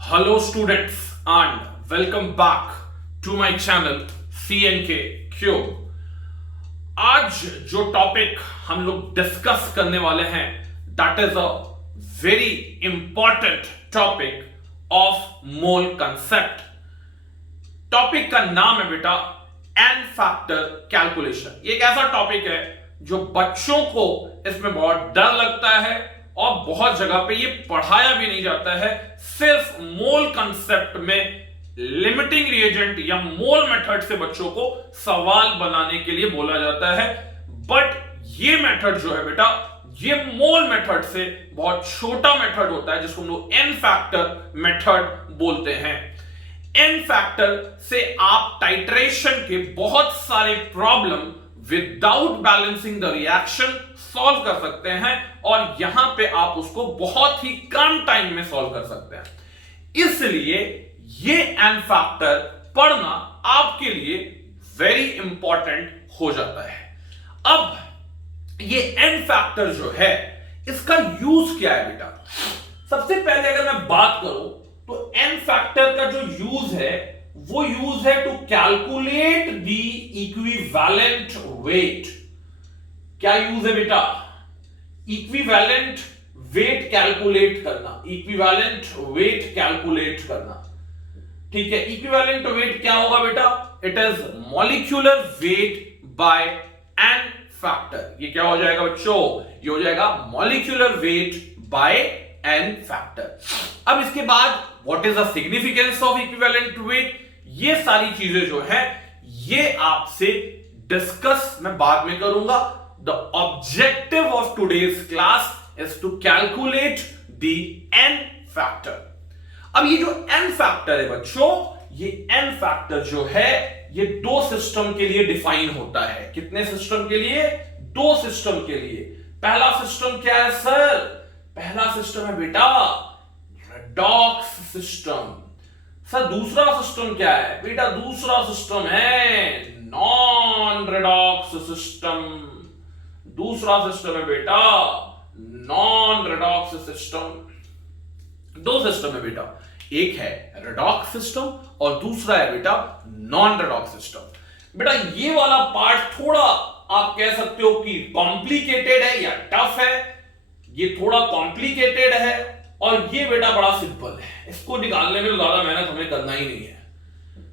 Hello students and welcome back to my channel CNK Cube। आज जो topic हम लोग डिस्कस करने वाले हैं that is a very important topic of mole concept. Topic का नाम है बेटा एन फैक्टर कैलकुलेशन। ये एक ऐसा टॉपिक है जो बच्चों को इसमें बहुत डर लगता है और बहुत जगह पे ये पढ़ाया भी नहीं जाता है। सिर्फ मोल कंसेप्ट में लिमिटिंग रिएजेंट या मोल मेथड से बच्चों को सवाल बनाने के लिए बोला जाता है। बट ये मेथड जो है बेटा, ये मोल मेथड से बहुत छोटा मेथड होता है जिसको हम लोग एन फैक्टर मेथड बोलते हैं। एन फैक्टर से आप टाइट्रेशन के बहुत सारे problem without balancing the reaction solve कर सकते हैं और यहां पे आप उसको बहुत ही कम टाइम में सॉल्व कर सकते हैं। इसलिए ये एन फैक्टर पढ़ना आपके लिए वेरी इंपॉर्टेंट हो जाता है। अब ये एन फैक्टर जो है इसका यूज क्या है बेटा? सबसे पहले अगर मैं बात करूं तो एन फैक्टर का जो यूज है वो यूज है to calculate the equivalent weight. क्या यूज है बेटा? इक्विवेलेंट वेट कैलकुलेट करना, इक्विवेलेंट वेट कैलकुलेट करना। ठीक है, इक्विवेलेंट वेट क्या होगा बेटा? It is molecular weight by n factor. ये क्या हो जाएगा बच्चों? ये हो जाएगा molecular weight by n factor. अब इसके बाद what is the significance of equivalent weight? ये सारी चीजें जो है ये आपसे डिस्कस मैं बाद में करूंगा। The objective of today's class is to calculate the n factor. अब ये जो एन फैक्टर है बच्चों, ये एन फैक्टर जो है ये दो सिस्टम के लिए डिफाइन होता है। कितने सिस्टम के लिए? दो सिस्टम के लिए। पहला सिस्टम क्या है सर? पहला सिस्टम है बेटा रेडॉक्स सिस्टम। सर दूसरा सिस्टम क्या है बेटा? दूसरा सिस्टम है नॉन रेडॉक्स सिस्टम। दूसरा सिस्टम है बेटा नॉन रेडॉक्स सिस्टम। दो सिस्टम है बेटा, एक है रेडॉक्स सिस्टम और दूसरा है बेटा नॉन रेडॉक्स सिस्टम। बेटा ये वाला पार्ट थोड़ा आप कह सकते हो कि कॉम्प्लिकेटेड है या टफ है। ये थोड़ा कॉम्प्लिकेटेड है और ये बेटा बड़ा सिंपल है। इसको निकालने में ज्यादा मेहनत हमें करना ही नहीं है।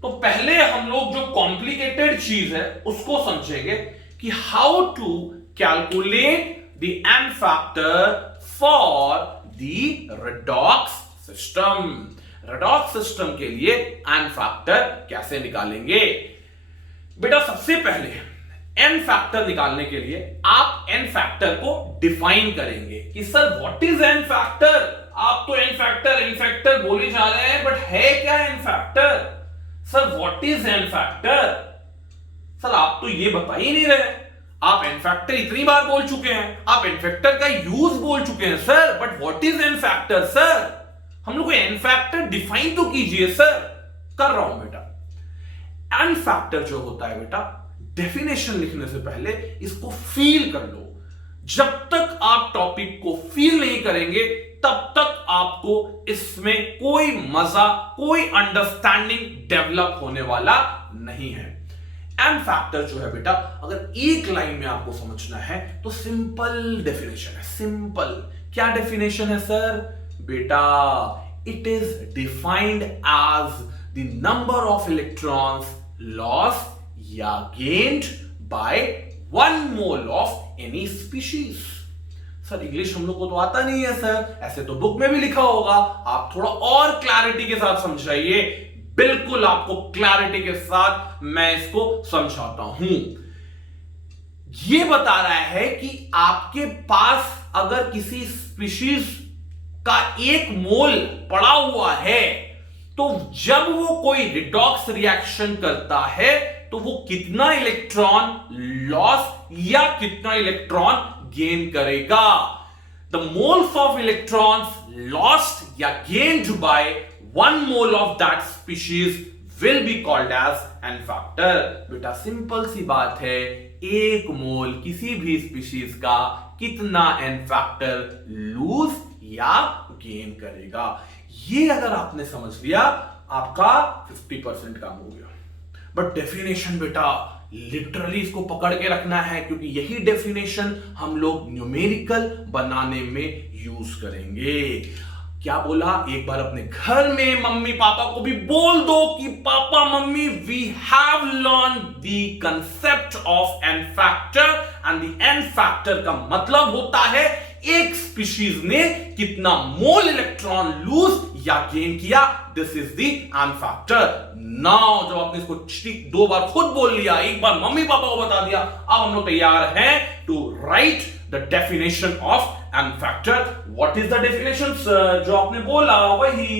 तो पहले हम लोग जो कॉम्प्लिकेटेड चीज है उसको समझेंगे कि how to calculate the n factor for the redox system. Redox system के लिए एन फैक्टर कैसे निकालेंगे? बेटा सबसे पहले एन फैक्टर निकालने के लिए आप एन फैक्टर को डिफाइन करेंगे कि sir what is n factor. आप तो एन फैक्टर बोले जा रहे हैं, बट है क्या n factor? Sir what is n factor? Sir आप तो ये बता ही नहीं रहे। आप एन फैक्टर इतनी बार बोल चुके हैं, आप एन फैक्टर का यूज बोल चुके हैं sir, but what is n factor sir? हम लोग को एन फैक्टर डिफाइन तो कीजिए सर। कर रहा हूं बेटा। एन फैक्टर जो होता है बेटा, डेफिनेशन लिखने से पहले इसको फील कर लो। जब तक आप टॉपिक को फील नहीं करेंगे तब तक आपको इसमें कोई मजा, कोई अंडरस्टैंडिंग डेवलप होने वाला नहीं है। एन फैक्टर जो है बेटा, अगर एक लाइन में आपको समझना है तो सिंपल डेफिनेशन है। सिंपल क्या डेफिनेशन है सर? बेटा it is defined as the number of electrons lost या gained by 1 mole of any species. Sir English हम लोग को तो आता नहीं है सर, ऐसे तो बुक में भी लिखा होगा। आप थोड़ा और क्लैरिटी के साथ समझाइए। बिल्कुल आपको क्लैरिटी के साथ मैं इसको समझाता हूं। ये बता रहा है कि आपके पास अगर किसी स्पीशीज का 1 मोल पड़ा हुआ है तो जब वो कोई रिडॉक्स रिएक्शन करता है तो वो कितना इलेक्ट्रॉन लॉस या कितना इलेक्ट्रॉन गेन करेगा। The moles of electrons lost या gained by 1 mole of that species will be called as n factor. बेटा सिंपल सी बात है, 1 मोल किसी भी स्पीशीज का कितना एन फैक्टर लूज या गेन करेगा। ये अगर आपने समझ लिया, आपका 50% काम हो गया। बट डेफिनेशन बेटा लिटरली इसको पकड़ के रखना है, क्योंकि यही डेफिनेशन हम लोग न्यूमेरिकल बनाने में यूज करेंगे। क्या बोला, एक बार अपने घर में मम्मी पापा को भी बोल दो कि पापा मम्मी we have learn the concept of n factor, and the n factor का मतलब होता है एक स्पीशीज ने कितना मोल इलेक्ट्रॉन लूज या गेन किया, this is the n factor. Now जब आपने इसको 2 बार खुद बोल लिया, एक बार मम्मी पापा को बता दिया, अब हम लोग तैयार हैं to write the definition of n factor. What is the definition sir? जो आपने बोला वही,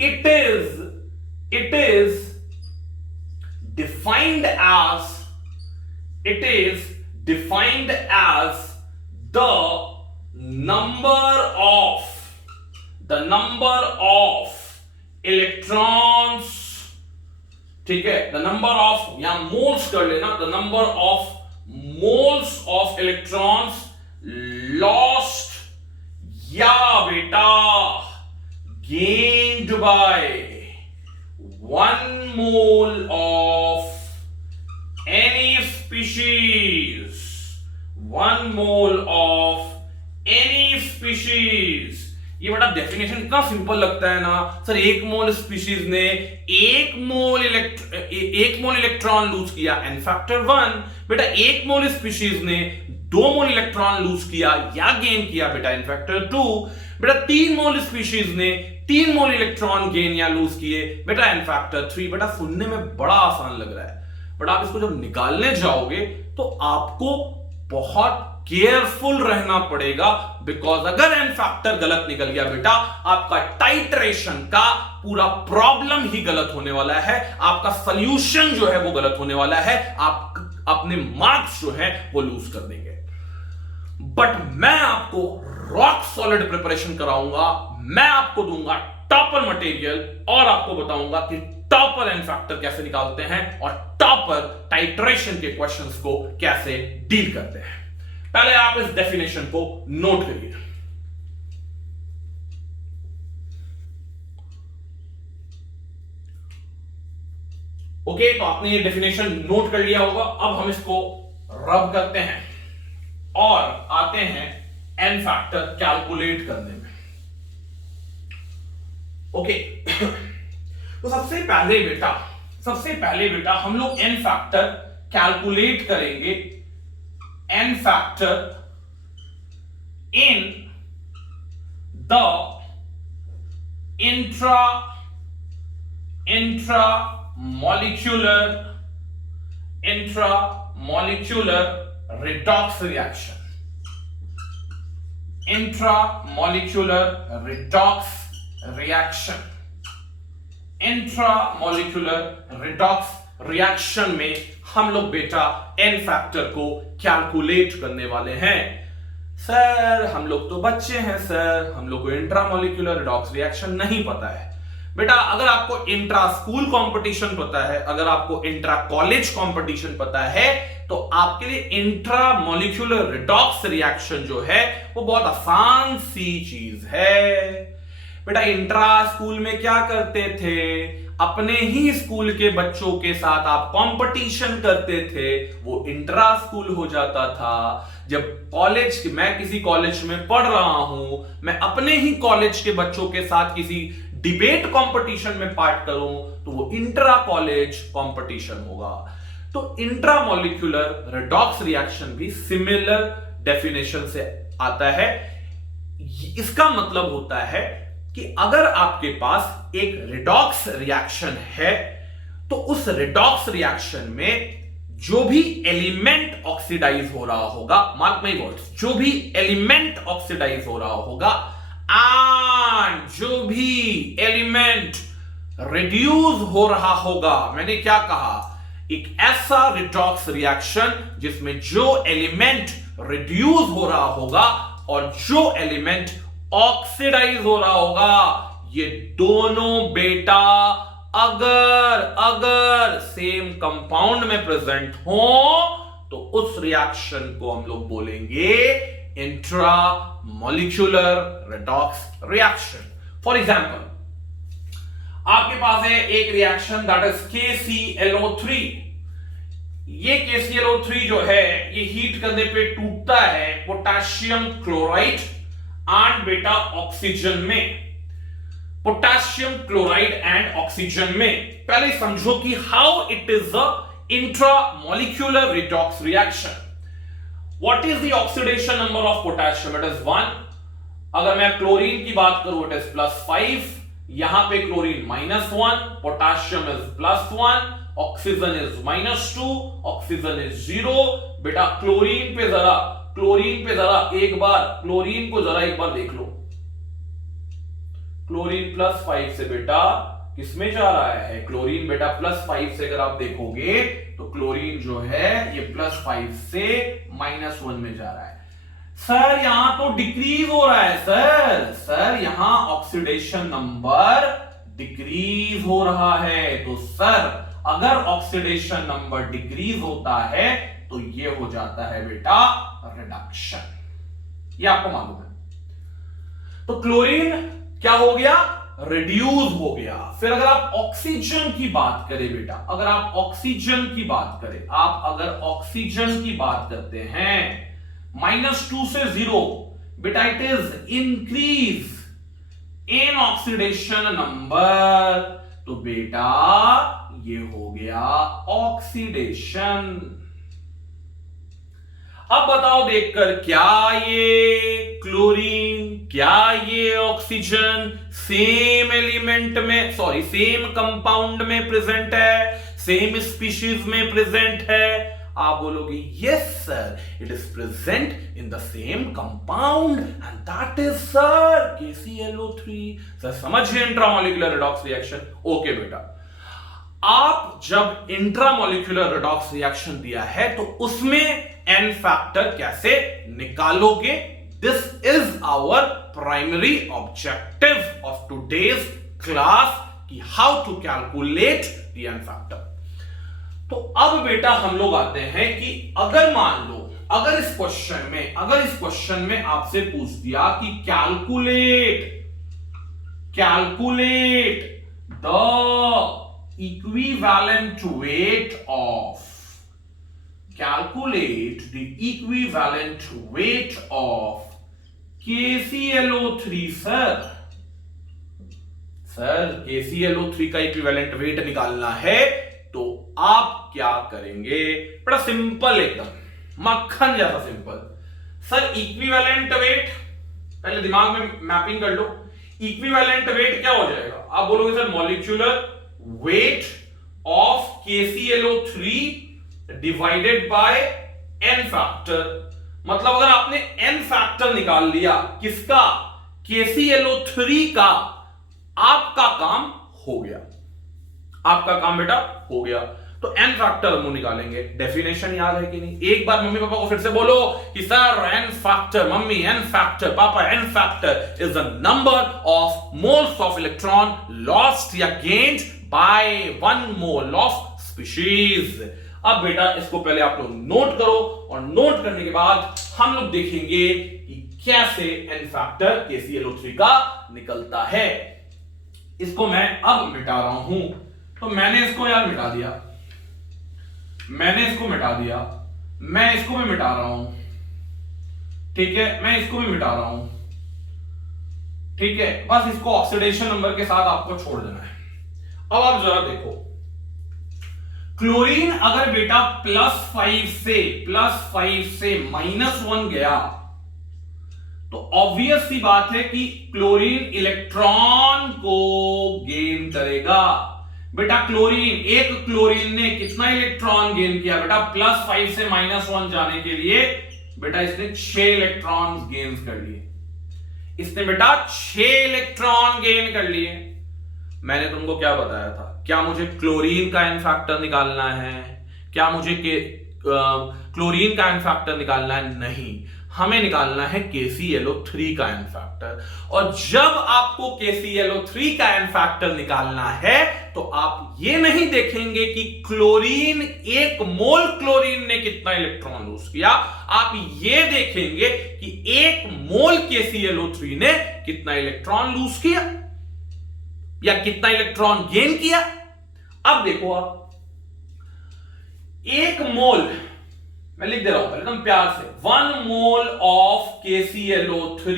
it is defined as the number of electrons, ठीक है, the number of, या moles कर लेना, the number of moles of electrons lost या बेटा gained by 1 mole of any species, 1 mole of any species। ये बड़ा डेफिनेशन इतना सिंपल लगता है ना सर, 1 मोल स्पीशीज ने 1 मोल इलेक्ट्रॉन लूज किया, एन फैक्टर 1। बेटा 1 मोल स्पीशीज ने 2 मोल इलेक्ट्रॉन लूज किया या गेन किया, बेटा एन फैक्टर 2। बेटा 3 मोल स्पीशीज ने 3 मोल इलेक्ट्रॉन गेन या लूज किए, बेटा एन फैक्टर 3। बेटा सुनने में बड़ा आसान लग रहा है, बट आप इसको जब निकालने जाओगे तो आपको बहुत केयरफुल रहना पड़ेगा, बिकॉज अगर एन फैक्टर गलत निकल गया बेटा, आपका टाइट्रेशन का पूरा प्रॉब्लम ही गलत होने वाला है, आपका सॉल्यूशन जो है वो गलत होने वाला है, आप अपने मार्क्स जो है वो लूज कर देंगे। बट मैं आपको रॉक सॉलिड प्रिपरेशन कराऊंगा, मैं आपको दूंगा टॉपर मटेरियल और आपको बताऊंगा कि टॉपर एन फैक्टर कैसे निकालते हैं और टॉपर टाइट्रेशन के क्वेश्चंस को कैसे डील करते हैं। पहले आप इस डेफिनेशन को नोट करिए। ओके, तो आपने ये डेफिनेशन नोट कर लिया होगा। अब हम इसको रब करते हैं और आते हैं एन फैक्टर कैलकुलेट करने में। ओके तो सबसे पहले बेटा हम लोग एन फैक्टर कैलकुलेट करेंगे, n factor in the intramolecular redox reaction, intramolecular redox reaction में हम लोग बेटा एन फैक्टर को कैलकुलेट करने वाले हैं। सर हम लोग तो बच्चे हैं सर, हम लोग को इंट्रामोलिकुलर रिडॉक्स रिएक्शन नहीं पता है। बेटा अगर आपको इंट्रा स्कूल कंपटीशन पता है, अगर आपको इंट्रा कॉलेज कंपटीशन पता है, तो आपके लिए इंट्रामोलिकुलर रिडॉक्स रिएक्शन जो है वो बहुत आसान सी चीज है। बेटा इंट्रा स्कूल में क्या करते थे, अपने ही स्कूल के बच्चों के साथ आप कंपटीशन करते थे, वो इंट्रा स्कूल हो जाता था। जब मैं किसी कॉलेज में पढ़ रहा हूं, मैं अपने ही कॉलेज के बच्चों के साथ किसी डिबेट कंपटीशन में पार्ट करूं, तो वो इंट्रा कॉलेज कंपटीशन होगा। तो इंट्रामोलिकुलर रिडॉक्स रिएक्शन भी सिमिलर डेफिनेशन से आता है। इसका मतलब होता है कि अगर आपके पास एक रिडॉक्स रिएक्शन है, तो उस रिडॉक्स रिएक्शन में जो भी एलिमेंट ऑक्सीडाइज हो रहा होगा, मार्क माय वर्ड्स, जो भी एलिमेंट ऑक्सीडाइज हो रहा होगा एंड जो भी एलिमेंट रिड्यूस हो रहा होगा, मैंने क्या कहा, एक ऐसा रिडॉक्स रिएक्शन जिसमें जो एलिमेंट रिड्यूस हो रहा होगा और जो एलिमेंट ऑक्सीडाइज हो रहा होगा, ये दोनों बेटा अगर सेम कंपाउंड में प्रेजेंट हो, तो उस रिएक्शन को हम लोग बोलेंगे intramolecular redox reaction. For example आपके पास है एक रिएक्शन दैट इज KClO3। ये KClO3 जो है ये हीट करने पे टूटता है पोटेशियम क्लोराइड एंड बेटा ऑक्सीजन में। पोटेशियम क्लोराइड एंड ऑक्सीजन में पहले समझो कि how it is a intramolecular redox reaction. What is the oxidation number of potassium? It is 1। अगर मैं क्लोरीन की बात करूं इट इज +5, यहां पे chlorine -1, potassium is +1, oxygen is -2, oxygen is 0। बेटा क्लोरीन पे जरा एक बार क्लोरीन को जरा एक बार देख लो। क्लोरीन +5 से बेटा किसमें जा रहा है? क्लोरीन बेटा +5 से अगर आप देखोगे तो क्लोरीन जो है ये +5 से -1 में जा रहा है। सर यहां तो डिक्रीज हो रहा है सर यहां ऑक्सीडेशन नंबर डिक्रीज हो रहा है। तो सर अगर ऑक्सीडेशन नंबर डिक्रीज होता है तो ये हो जाता है बेटा रिडक्शन, ये आपको मालूम है। तो क्लोरीन क्या हो गया? रिड्यूस हो गया। फिर अगर आप ऑक्सीजन की बात करें बेटा, अगर आप ऑक्सीजन की बात करते हैं -2 से 0, बेटा it is increase in oxidation number. तो बेटा ये हो गया ऑक्सीडेशन। अब बताओ देखकर, क्या ये क्लोरीन, क्या ये ऑक्सीजन सेम एलिमेंट में, सेम कंपाउंड में प्रेजेंट है, सेम स्पीशीज में प्रेजेंट है? आप बोलोगे yes sir, it is present in the same compound and that is sir KClO3। Sir समझिए इंट्रामोलिकुलर रिडॉक्स रिएक्शन। ओके बेटा, आप जब इंट्रामोलिकुलर रिडॉक्स रिएक्शन दिया है तो उसमें एन फैक्टर कैसे निकालोगे? This is our primary objective of today's class कि how to calculate the n factor. तो अब बेटा हम लोग आते हैं कि अगर मान लो अगर इस क्वेश्चन में आपसे पूछ दिया कि calculate the equivalent weight of KClO3। Sir KClO3 का इक्विवेलेंट वेट निकालना है तो आप क्या करेंगे? बड़ा सिंपल, एकदम मक्खन जैसा सिंपल। सर इक्विवेलेंट वेट पहले दिमाग में मैपिंग कर लो। इक्विवेलेंट वेट क्या हो जाएगा? आप बोलोगे sir molecular weight of KClO3 divided by n factor. मतलब अगर आपने n फैक्टर निकाल लिया किसका? KClO3 का, आपका काम हो गया। आपका काम बेटा हो गया। तो n फैक्टर हम निकालेंगे। डेफिनेशन याद है कि नहीं? एक बार मम्मी पापा को फिर से बोलो कि sir n factor, mummy n factor, papa n factor is the number of moles of electron lost या gained by 1 mole of species. अब बेटा इसको पहले आप लोग नोट करो और नोट करने के बाद हम लोग देखेंगे कि कैसे n फैक्टर KClO3 का निकलता है। इसको मैं अब मिटा रहा हूं। तो मैंने इसको यार मिटा दिया, मैंने इसको मिटा दिया, मैं इसको भी मिटा रहा हूं, ठीक है, मैं इसको भी मिटा रहा हूं, ठीक है। बस इसको ऑक्सीडेशन नंबर के साथ आपको छोड़ देना है। अब आप जरा देखो, क्लोरीन अगर बेटा +5 से -1 गया तो ऑब्वियस सी बात है कि क्लोरीन इलेक्ट्रॉन को गेन करेगा। बेटा एक क्लोरीन ने कितना इलेक्ट्रॉन गेन किया? बेटा +5 से -1 जाने के लिए बेटा इसने 6 इलेक्ट्रॉन गेन कर लिए। इसने बेटा 6 इलेक्ट्रॉन गेन कर लिए। मैंने तुमको क्या बताया था? क्या मुझे क्लोरीन का एन फैक्टर निकालना है? क्या मुझे क्लोरीन का एन फैक्टर निकालना है? नहीं, हमें निकालना है KClO3 का एन फैक्टर। और जब आपको KClO3 का एन फैक्टर निकालना है तो आप ये नहीं देखेंगे कि क्लोरीन, 1 मोल क्लोरीन ने कितना इलेक्ट्रॉन लूज किया, आप ये देखेंगे कि 1 मोल KClO3 ने कितना इलेक्ट्रॉन लूज किया। या कितना इलेक्ट्रॉन गेन किया। अब देखो आप, एक मोल, मैं लिख दे रहा हूं पहले एकदम प्यार से, 1 मोल ऑफ KClO3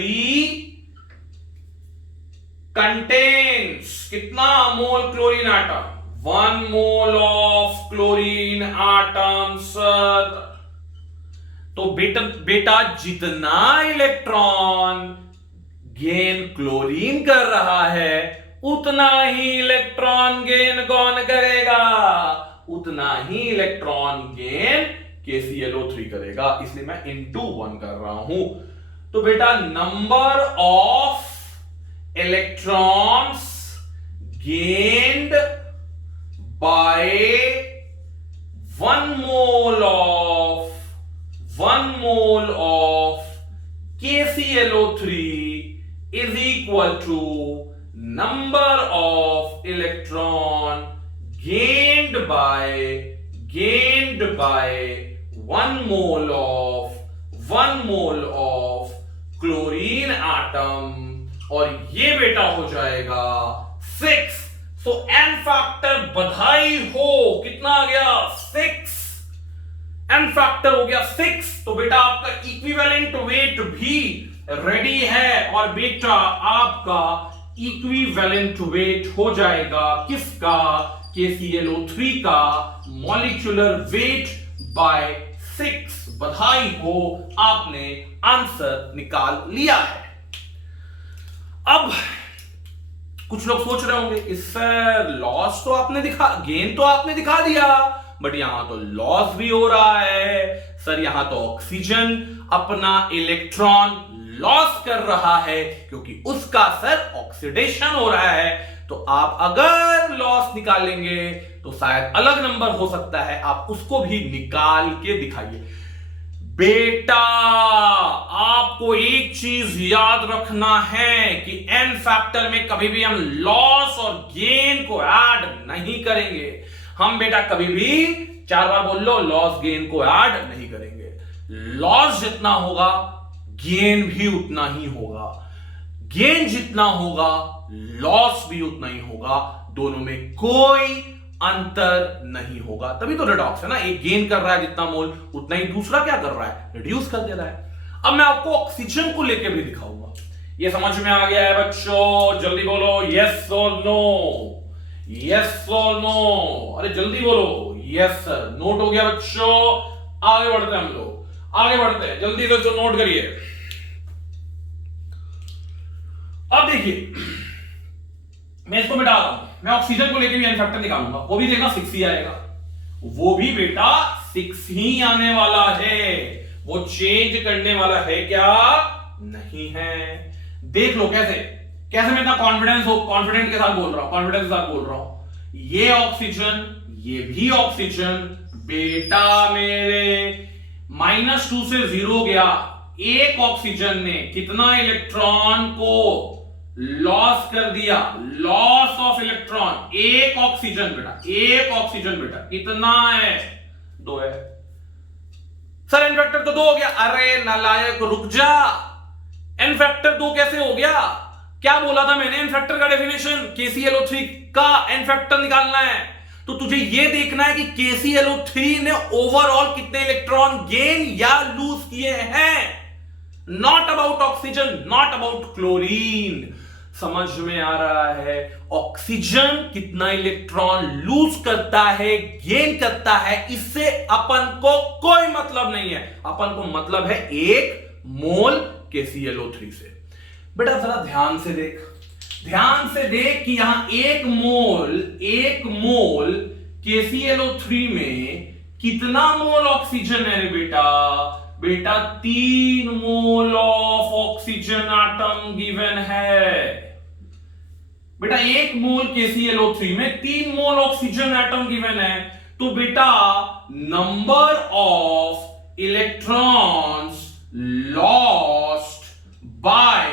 कंटेन्स कितना mole chlorine atom, 1 mole of chlorine atom sir. तो बेटा जितना इलेक्ट्रॉन गेन क्लोरीन कर रहा है उतना ही इलेक्ट्रॉन गेन कौन करेगा, उतना ही इलेक्ट्रॉन गेन KClO3 करेगा। इसलिए मैं into 1 कर रहा हूं। तो बेटा number of electrons gained by 1 mole of KClO3 is equal to number of electron gained by 1 mole of chlorine atom, और ये बेटा हो जाएगा 6। सो n फैक्टर बधाई हो, कितना आ गया 6, n फैक्टर हो गया 6। तो बेटा आपका इक्विवेलेंट वेट भी रेडी है, और बेटा आपका इक्विवेलेंट वेट हो जाएगा किसका, KClO3 का मॉलिक्यूलर वेट बाय 6। बधाई हो, आपने आंसर निकाल लिया है। अब कुछ लोग सोच रहे होंगे कि सर लॉस तो आपने गेन तो आपने दिखा दिया, बट यहां तो लॉस भी हो रहा है सर। यहां तो ऑक्सीजन अपना इलेक्ट्रॉन लॉस कर रहा है क्योंकि उसका सर ऑक्सीडेशन हो रहा है। तो आप अगर लॉस निकालेंगे तो शायद अलग नंबर हो सकता है, आप उसको भी निकाल के दिखाइए। बेटा आपको एक चीज याद रखना है कि n फैक्टर में कभी भी हम लॉस और गेन को ऐड नहीं करेंगे। हम बेटा कभी भी, 4 बार बोल लो, लॉस गेन को ऐड नहीं करेंगे। लॉस जितना होगा गेन भी उतना ही होगा, गेन जितना होगा लॉस भी उतना ही होगा, दोनों में कोई अंतर नहीं होगा। तभी तो रिडॉक्स है ना, एक गेन कर रहा है जितना मोल, उतना ही दूसरा क्या कर रहा है, रिड्यूस कर दे रहा है। अब मैं आपको ऑक्सीजन को लेकर भी दिखाऊंगा। ये समझ में आ गया है बच्चों? जल्दी बोलो यस और नो, यस और नो, अरे जल्दी बोलो यस सर। नोट हो गया बच्चों? आगे बढ़ते हैं हम लोग, आगे बढ़ते हैं, जल्दी से नोट करिए। अब देखिए, मैं इसको मिटा रहा हूं, मैं ऑक्सीजन को लेके भी n फैक्टर निकालूंगा, वो भी देखा 6 ही आएगा, वो भी बेटा 6 ही आने वाला है, वो चेंज करने वाला है क्या? नहीं है। देख लो कैसे कैसे मैं इतना कॉन्फिडेंट के साथ बोल रहा हूं, कॉन्फिडेंस के साथ बोल रहा हूं। ये ऑक्सीजन, ये भी ऑक्सीजन, बेटा मेरे -2 से 0 गया। एक ऑक्सीजन ने कितना इलेक्ट्रॉन को लॉस कर दिया? लॉस ऑफ इलेक्ट्रॉन, एक ऑक्सीजन बेटा कितना है? 2 है सर। एन फैक्टर तो 2 हो गया। अरे नालायक रुक जा, एन फैक्टर 2 कैसे हो गया? क्या बोला था मैंने? एन फैक्टर का डेफिनेशन, KClO3 का एन फैक्टर निकालना है। तो तुझे यह देखना है कि KClO3 ने ओवरऑल कितने इलेक्ट्रॉन गेन या लूज किए हैं। Not about oxygen, not about chlorine. समझ में आ रहा है? ऑक्सीजन कितना इलेक्ट्रॉन लूज करता है, गेन करता है, इससे अपन को कोई मतलब नहीं है। अपन को मतलब है 1 मोल KClO3 से। बेटा जरा ध्यान से देख कि यहां 1 मोल KClO3 में कितना मोल ऑक्सीजन है रे बेटा 3 mole of oxygen atom given है। बेटा 1 मोल KClO3 में 3 मोल ऑक्सीजन एटम गिवन है। तो बेटा number of electrons lost by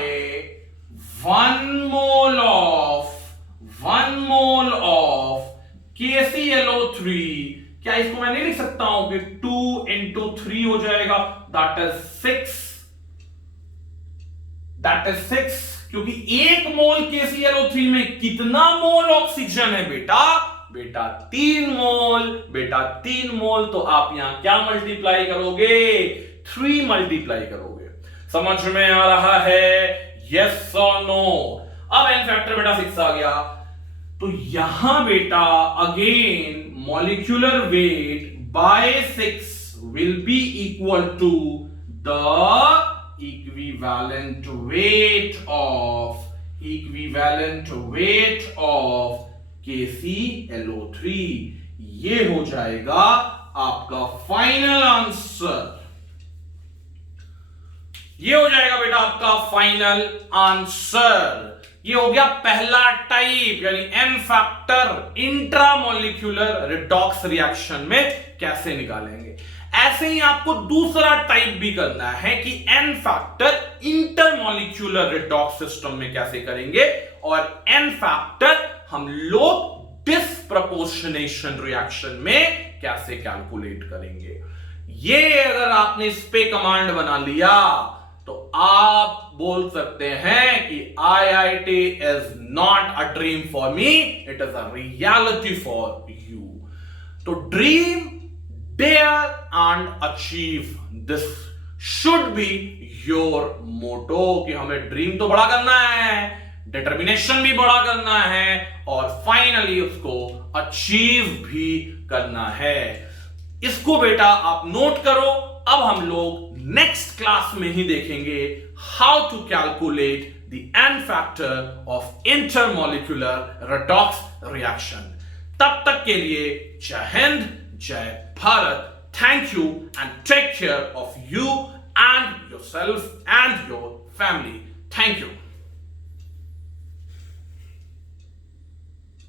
1 mole of KClO3, क्या इसको मैं नहीं लिख सकता हूं कि 2 into 3 हो जाएगा, that is 6। क्योंकि 1 मोल KClO3 में कितना मोल ऑक्सीजन है बेटा? बेटा 3 मोल। बेटा 3 मोल, तो आप यहां क्या मल्टीप्लाई करोगे? 3 मल्टीप्लाई करोगे। समझ में आ रहा है? यस और नो? अब एन फैक्टर बेटा 6 आ गया, तो यहां बेटा again molecular weight bye 6 will be equal to the equivalent weight of KClO3। ये हो जाएगा आपका फाइनल आंसर। ये हो जाएगा बेटा आपका फाइनल आंसर। ये हो गया पहला टाइप, यानी n factor intramolecular redox reaction में कैसे निकालेंगे। ऐसे ही आपको दूसरा टाइप भी करना है कि n factor intermolecular redox system में कैसे करेंगे, और एन फैक्टर हम लोग डिस्प्रपोर्शनेशन रिएक्शन में कैसे कैलकुलेट करेंगे। ये अगर आपने इस पे कमांड बना लिया तो आप बोल सकते हैं कि IIT is not a dream for me, it is a reality for you. तो dream, dare and achieve, this should be your motto, कि हमें ड्रीम तो बड़ा करना है, डिटर्मिनेशन भी बड़ा करना है, और फाइनली उसको अचीव भी करना है। इसको बेटा आप नोट करो। अब हम लोग नेक्स्ट क्लास में ही देखेंगे how to calculate the n factor of intermolecular redox reaction. तब तक के लिए जय हिंद, जय Bharat. Thank you and take care of you and yourself and your family. Thank you.